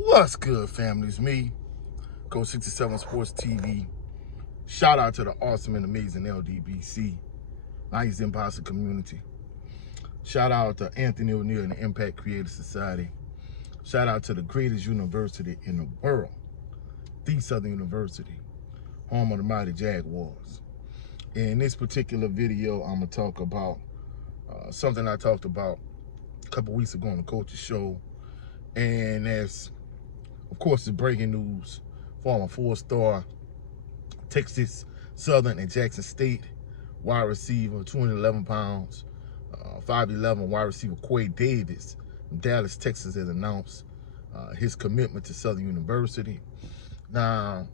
What's good, family? It's me, Coach 67 Sports TV. Shout out to the awesome and amazing LDBC, Lions Imposter community. Shout out to Anthony O'Neill and the Impact Creative Society. Shout out to the greatest university in the world, the Southern University, home of the mighty Jaguars. In this particular video, I'm going to talk about something I talked about a couple weeks ago on the Coach's Show. And that's, of course, the breaking news. Former four-star Texas Southern and Jackson State wide receiver, 211 pounds, 5'11", wide receiver Quay Davis from Dallas, Texas, has announced his commitment to Southern University. Now,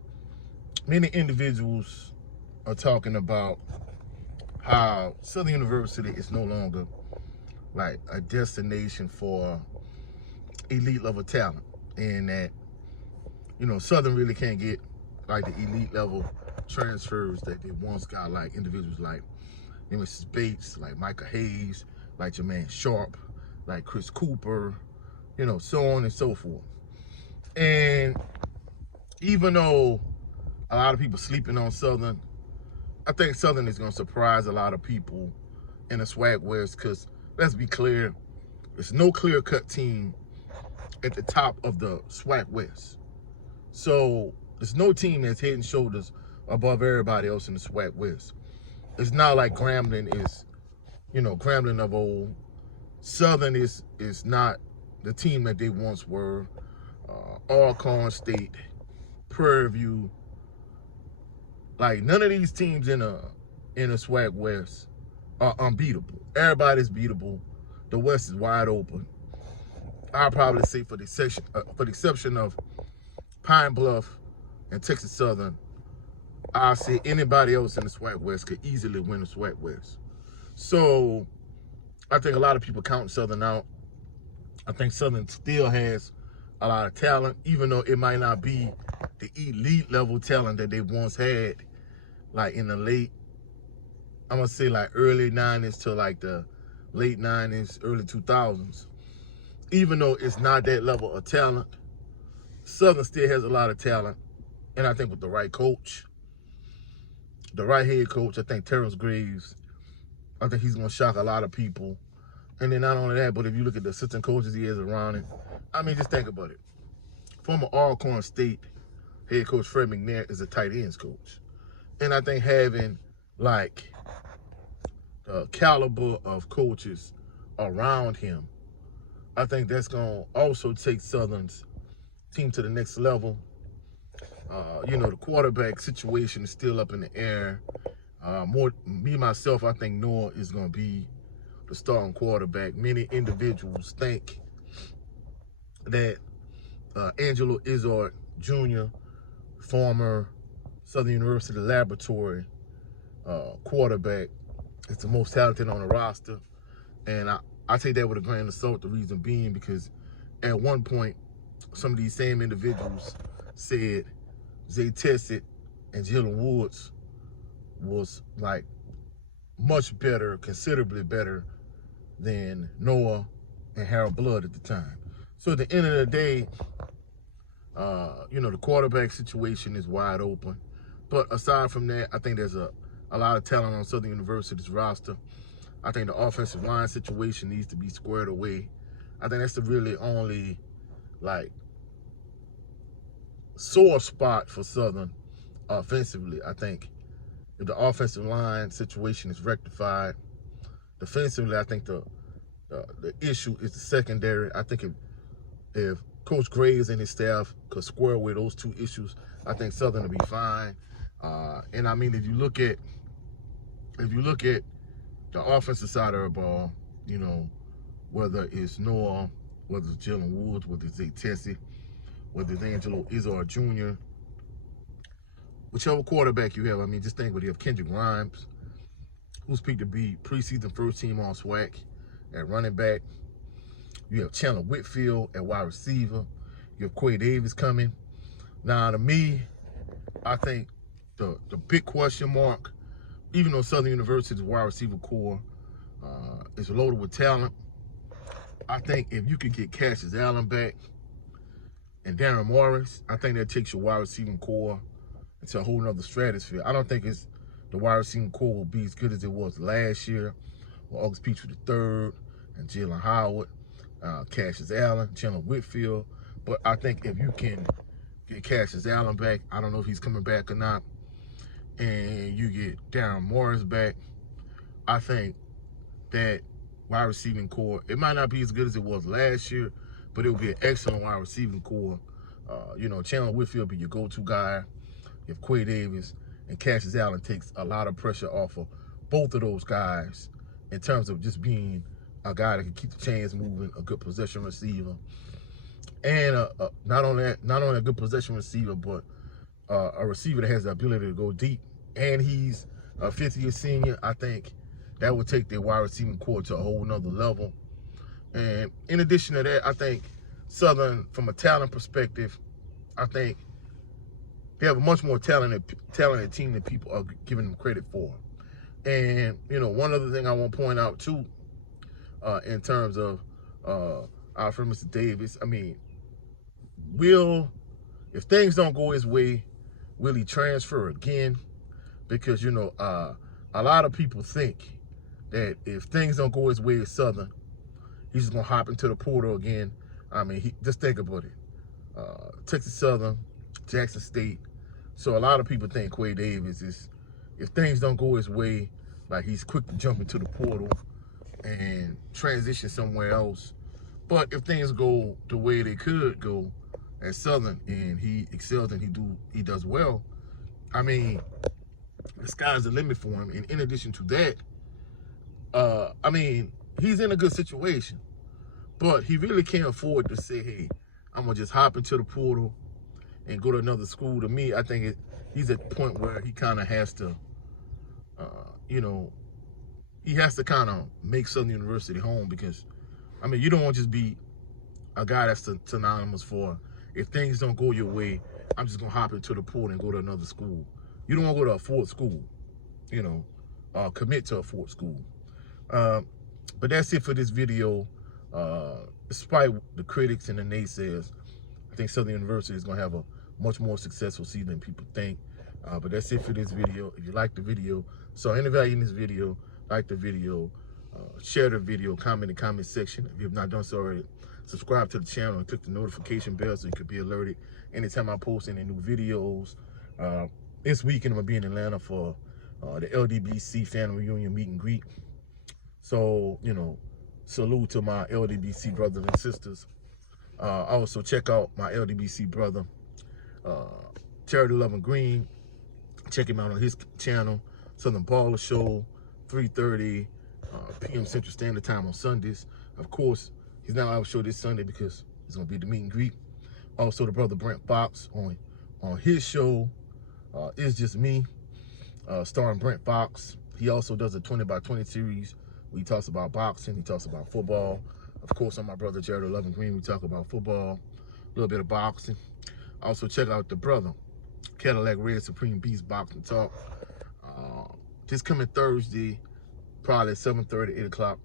many individuals are talking about how Southern University is no longer like a destination for elite level talent, and that, you know, Southern really can't get like the elite level transfers that they once got, like individuals like Mrs. Bates, like Micah Hayes, like Jermaine Sharp, like Chris Cooper, you know, so on and so forth. And even though a lot of people sleeping on Southern, I think Southern is going to surprise a lot of people in the SWAC West, because let's be clear, there's no clear-cut team at the top of the SWAC West. So there's no team that's head and shoulders above everybody else in the SWAC West. It's not like Grambling is, you know, Grambling of old. Southern is not the team that they once were. Alcorn State, Prairie View, like none of these teams in a SWAC West are unbeatable. Everybody's beatable. The West is wide open. I'll probably say for the exception of Pine Bluff and Texas Southern, I'll say anybody else in the SWAC West could easily win the SWAC West. So I think a lot of people count Southern out. I think Southern still has a lot of talent, even though it might not be the elite level talent that they once had, like in the late, I'm gonna say like early 90s to like the late 90s, early 2000s. Even though it's not that level of talent, Southern still has a lot of talent. And I think with the right coach, the right head coach, I think Terrence Graves, I think he's going to shock a lot of people. And then not only that, but if you look at the assistant coaches he has around him, I mean, just think about it. Former Alcorn State head coach Fred McNair is a tight ends coach. And I think having like the caliber of coaches around him, I think that's going to also take Southern's team to the next level. You know, the quarterback situation is still up in the air. Myself, I think Noah is going to be the starting quarterback. Many individuals think that Angelo Izzard Jr., former Southern University Laboratory quarterback, is the most talented on the roster. And I take that with a grain of salt, the reason being because at one point, some of these same individuals said Zay Tessett and Jalen Woods was like much better, considerably better than Noah and Harold Blood at the time. So at the end of the day, you know, the quarterback situation is wide open. But aside from that, I think there's a lot of talent on Southern University's roster. I think the offensive line situation needs to be squared away. I think that's the really only, like, sore spot for Southern offensively. I think if the offensive line situation is rectified, defensively, I think the issue is the secondary. I think if Coach Graves and his staff could square away those two issues, I think Southern will be fine. And I mean, if you look at the offensive side of the ball, you know, whether it's Noah, whether it's Jalen Woods, whether it's Zay Tessett, whether it's Angelo Izzard Jr., whichever quarterback you have, I mean, just think, you have Kendrick Grimes, who's picked to be preseason first team on SWAC at running back. You have Chandler Whitfield at wide receiver. You have Quay Davis coming. Now, to me, I think the big question mark, even though Southern University's wide receiver core is loaded with talent, I think if you could get Cassius Allen back, and Darren Morris, I think that takes your wide receiving core into a whole nother stratosphere. I don't think the wide receiving core will be as good as it was last year with August Petrie III and Jalen Howard, Cassius Allen, Chandler Whitfield. But I think if you can get Cassius Allen back, I don't know if he's coming back or not, and you get Darren Morris back, I think that wide receiving core, it might not be as good as it was last year, but it will be an excellent wide receiving core. You know, Chandler Whitfield be your go-to guy. You have Quay Davis, and Cassius Allen takes a lot of pressure off of both of those guys in terms of just being a guy that can keep the chains moving, a good possession receiver, and not only a good possession receiver, but a receiver that has the ability to go deep. And he's a fifth-year senior. I think that would take their wide receiving core to a whole nother level. And in addition to that, I think Southern, from a talent perspective, I think they have a much more talented team than people are giving them credit for. And, you know, one other thing I want to point out, too, in terms of our friend Mr. Davis, I mean, if things don't go his way, will he transfer again? Because, you know, a lot of people think that if things don't go his way at Southern, he's just going to hop into the portal again. I mean, just think about it. Texas Southern, Jackson State. So a lot of people think Quay Davis is, if things don't go his way, like he's quick to jump into the portal and transition somewhere else. But if things go the way they could go at Southern and he excels and he does well, I mean, the sky's the limit for him. And in addition to that, I mean, he's in a good situation, but he really can't afford to say, hey, I'm going to just hop into the portal and go to another school. To me, I think he's at the point where he kind of has to, you know, he has to kind of make Southern University home, because, I mean, you don't want to just be a guy that's synonymous for, if things don't go your way, I'm just going to hop into the portal and go to another school. You don't want to go to a fourth school, you know, commit to a fourth school. But that's it for this video. Despite the critics and the naysayers, I think Southern University is going to have a much more successful season than people think. But that's it for this video. If you like the video, saw any value in this video, like the video, share the video, comment in the comment section. If you have not done so already, subscribe to the channel and click the notification bell so you can be alerted anytime I post any new videos. This weekend I'm going to be in Atlanta for the LDBC family reunion meet and greet. So, you know, salute to my LDBC brothers and sisters. Also check out my LDBC brother, Charity Loving Green. Check him out on his channel, Southern Baller Show, 3:30 p.m. Central Standard Time on Sundays. Of course, he's not out show this Sunday because it's gonna be the meet and greet. Also, the brother Brent Fox on his show, It's Just Me, starring Brent Fox. He also does a 20x20 series where he talks about boxing, he talks about football. Of course, I'm my brother Jared Loving Green. We talk about football, a little bit of boxing. Also, check out the brother Cadillac Red Supreme Beast Boxing Talk. This coming Thursday, probably at 7:30, 8 o'clock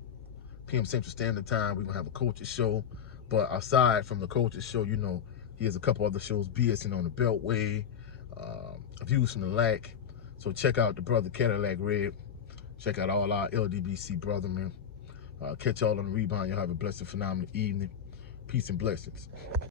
p.m. Central Standard Time. We're going to have a coach's show. But aside from the coach's show, you know, he has a couple other shows, BSing on the Beltway, Views from the Lack. So check out the brother Cadillac Red. Check out all our LDBC brother, man. Catch y'all on the rebound. Y'all have a blessed, phenomenal evening. Peace and blessings.